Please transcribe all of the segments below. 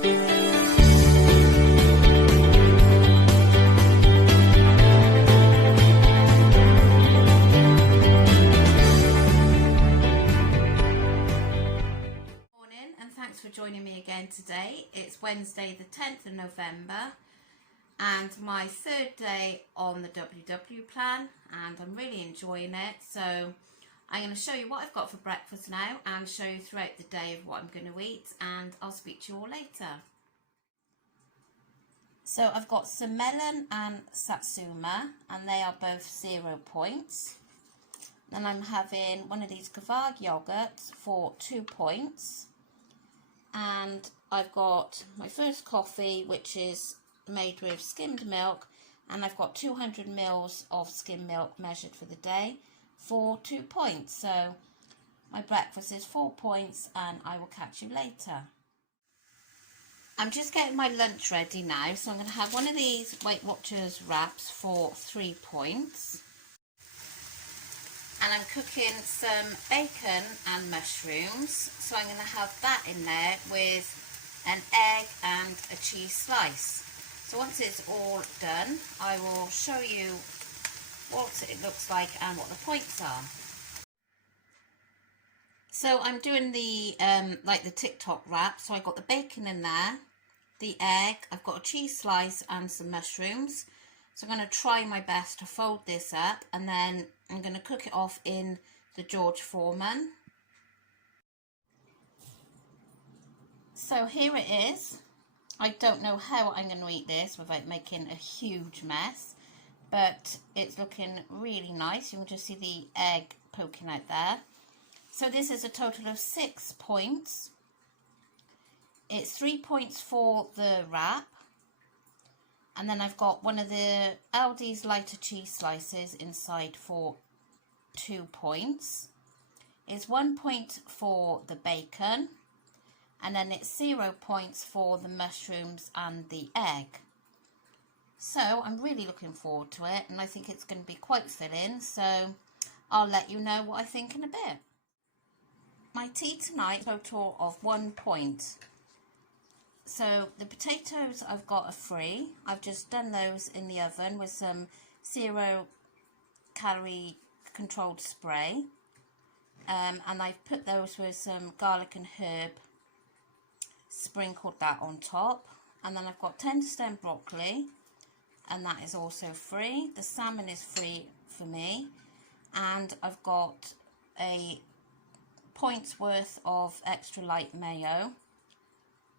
Thanks for joining me again today. It's Wednesday the 10th of November and my third day on the WW plan, and I'm really enjoying it. So I'm going to show you what I've got for breakfast now and show you throughout the day of what I'm going to eat, and I'll speak to you all later. So I've got some melon and satsuma, and they are both 0 points. Then I'm having one of these Kvarg yogurts for 2 points. And I've got my first coffee, which is made with skimmed milk, and I've got 200 mils of skimmed milk measured for the day for 2 points. So my breakfast is 4 points, and I will catch you later. I'm just getting my lunch ready now, so I'm going to have one of these Weight Watchers wraps for 3 points. And I'm cooking some bacon and mushrooms, so I'm going to have that in there with an egg and a cheese slice. So once it's all done, I will show you what it looks like and what the points are. So I'm doing the like the TikTok wrap. So I got the bacon in there, the egg, I've got a cheese slice and some mushrooms. So I'm going to try my best to fold this up, and then I'm going to cook it off in the George Foreman. So here it is. I don't know how I'm going to eat this without making a huge mess, but it's looking really nice. You can just see the egg poking out there. So this is a total of 6 points. It's 3 points for the wrap. And then I've got one of the Aldi's lighter cheese slices inside for 2 points. It's 1 point for the bacon. And then it's 0 points for the mushrooms and the egg. So I'm really looking forward to it, and I think it's going to be quite filling. So I'll let you know what I think in a bit. My tea tonight, total of 1 point. So the potatoes I've got are free. I've just done those in the oven with some 0 calorie controlled spray. And I've put those with some garlic and herb, sprinkled that on top. And then I've got tender stem broccoli, and that is also free. The salmon is free for me. And I've got a point's worth of extra light mayo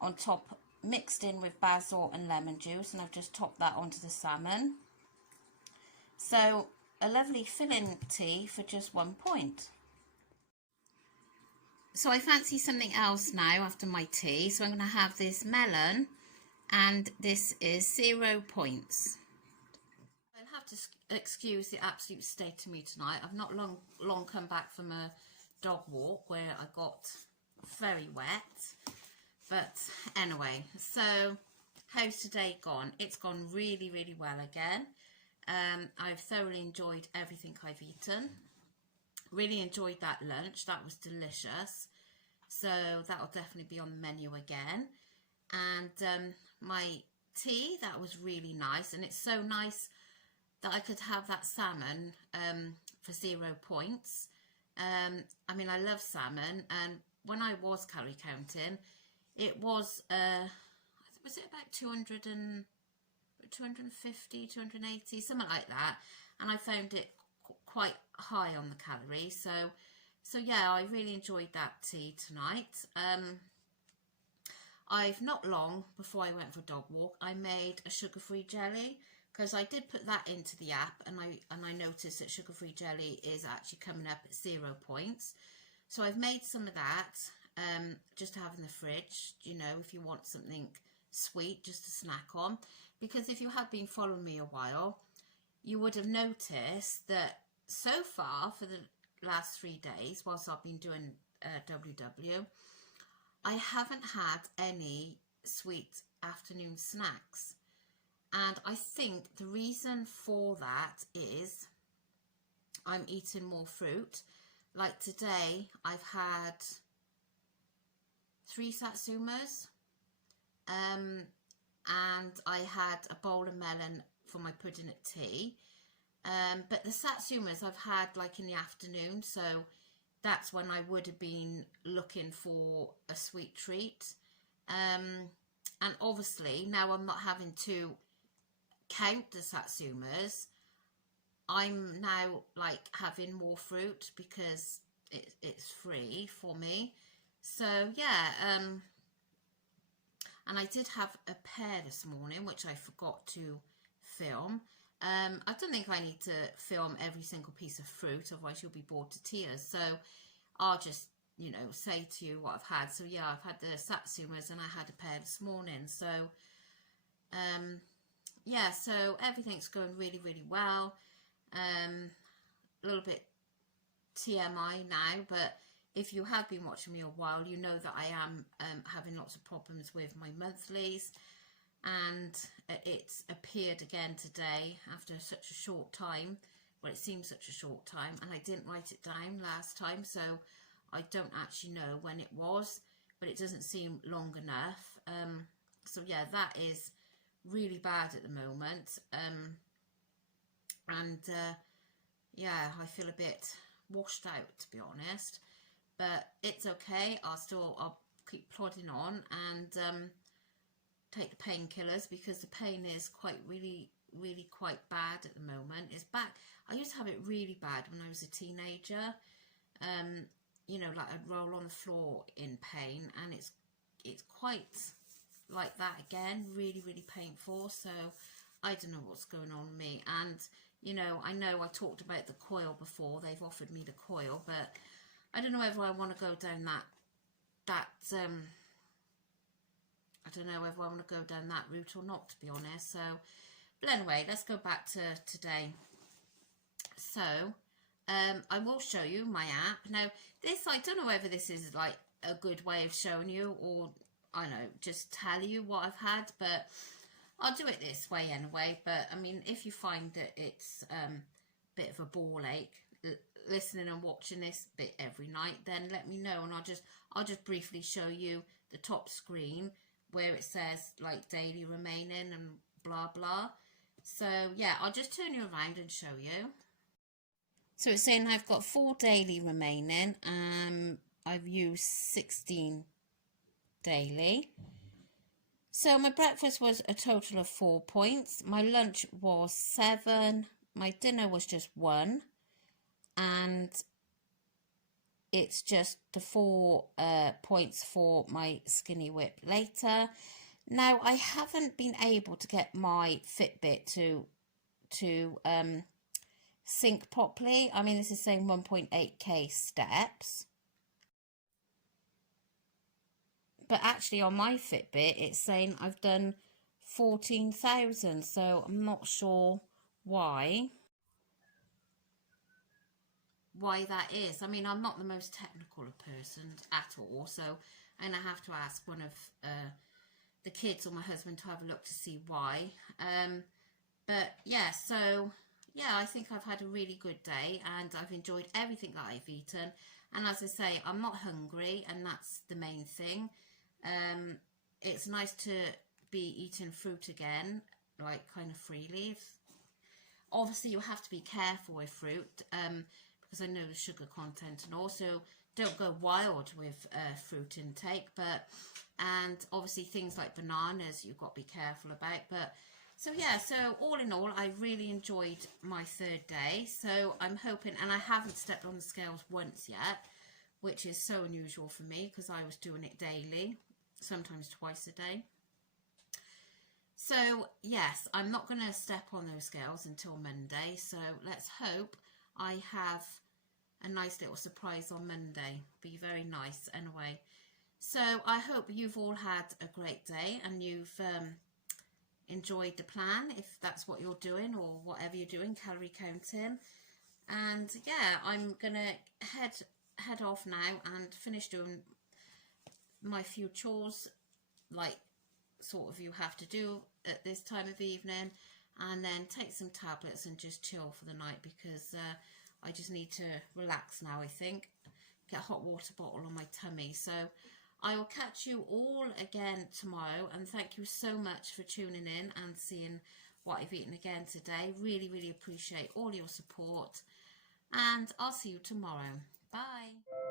on top, mixed in with basil and lemon juice, and I've just topped that onto the salmon. So a lovely filling tea for just 1 point. So I fancy something else now after my tea, so I'm going to have this melon, and this is 0 points. I'll have to excuse the absolute state of me tonight. I've not long come back from a dog walk where I got very wet. But anyway, so how's today gone? It's gone really, really well again. I've thoroughly enjoyed everything I've eaten. Really enjoyed that lunch. That was delicious. So that'll definitely be on the menu again. And my tea, that was really nice. And it's so nice that I could have that salmon for 0 points. I mean, I love salmon. And when I was calorie counting, it was it about 250, 280, something like that, and I found it quite high on the calories. So yeah, I really enjoyed that tea tonight. I've not long before I went for a dog walk, I made a sugar-free jelly, because I did put that into the app, and I noticed that sugar-free jelly is actually coming up at 0 points. So I've made some of that. Just to have in the fridge, you know, if you want something sweet just to snack on. Because if you have been following me a while, you would have noticed that so far for the last 3 days, whilst I've been doing WW, I haven't had any sweet afternoon snacks. And I think the reason for that is I'm eating more fruit. Like today, I've had 3 satsumas, and I had a bowl of melon for my pudding at tea. But the satsumas I've had like in the afternoon, so that's when I would have been looking for a sweet treat. And obviously now I'm not having to count the satsumas. I'm now like having more fruit because it's free for me. So yeah, and I did have a pear this morning, which I forgot to film. I don't think I need to film every single piece of fruit, otherwise you'll be bored to tears. So I'll just, you know, say to you what I've had. So yeah, I've had the satsumas and I had a pear this morning. So yeah, so everything's going really, really well. A little bit TMI now, but if you have been watching me a while, you know that I am having lots of problems with my monthlies, and it's appeared again today after such a short time. Well, it seems such a short time, and I didn't write it down last time, so I don't actually know when it was, but it doesn't seem long enough. So yeah, that is really bad at the moment. And yeah, I feel a bit washed out, to be honest, but it's okay. I'll keep plodding on and take the painkillers, because the pain is really quite bad at the moment. It's back. I used to have it really bad when I was a teenager. You know, like I'd roll on the floor in pain, and it's quite like that again, really painful. So I don't know what's going on with me. And you know I talked about the coil before. They've offered me the coil, but I don't know whether I want to go down that I don't know whether I want to go down that route or not, to be honest. So, but anyway, let's go back to today. So I will show you my app. Now this, I don't know whether this is like a good way of showing you, or I don't know, just tell you what I've had, but I'll do it this way anyway. But I mean, if you find that it's a bit of a ball ache listening and watching this bit every night, then let me know, and I'll just briefly show you the top screen where it says like daily remaining and blah blah. So yeah, I'll just turn you around and show you. So it's saying I've got 4 daily remaining. I've used 16 daily. So my breakfast was a total of 4 points. My lunch was 7. My dinner was just 1. And it's just the 4 points for my skinny whip later. Now I haven't been able to get my Fitbit to sync properly. I mean, this is saying 1.8k steps, but actually on my Fitbit it's saying I've done 14,000, so I'm not sure why that is. I mean, I'm not the most technical person at all, so I'm gonna have to ask one of the kids or my husband to have a look to see why. But yeah, so yeah, I think I've had a really good day, and I've enjoyed everything that I've eaten. And as I say, I'm not hungry, and that's the main thing. It's nice to be eating fruit again, like kind of freely. Obviously you have to be careful with fruit, because I know the sugar content, and also don't go wild with fruit intake, and obviously things like bananas you've got to be careful about. But so yeah, so all in all, I really enjoyed my 3rd day. So I'm hoping, and I haven't stepped on the scales once yet, which is so unusual for me because I was doing it daily, sometimes twice a day. So yes, I'm not going to step on those scales until Monday. So let's hope I have a nice little surprise on Monday. Be very nice anyway. So I hope you've all had a great day, and you've enjoyed the plan, if that's what you're doing, or whatever you're doing, calorie counting. And yeah, I'm gonna head off now and finish doing my few chores, like sort of you have to do at this time of evening, and then take some tablets and just chill for the night, because I just need to relax now. I think get a hot water bottle on my tummy. So I will catch you all again tomorrow, and thank you so much for tuning in and seeing what I've eaten again today. Really, really appreciate all your support, and I'll see you tomorrow. Bye.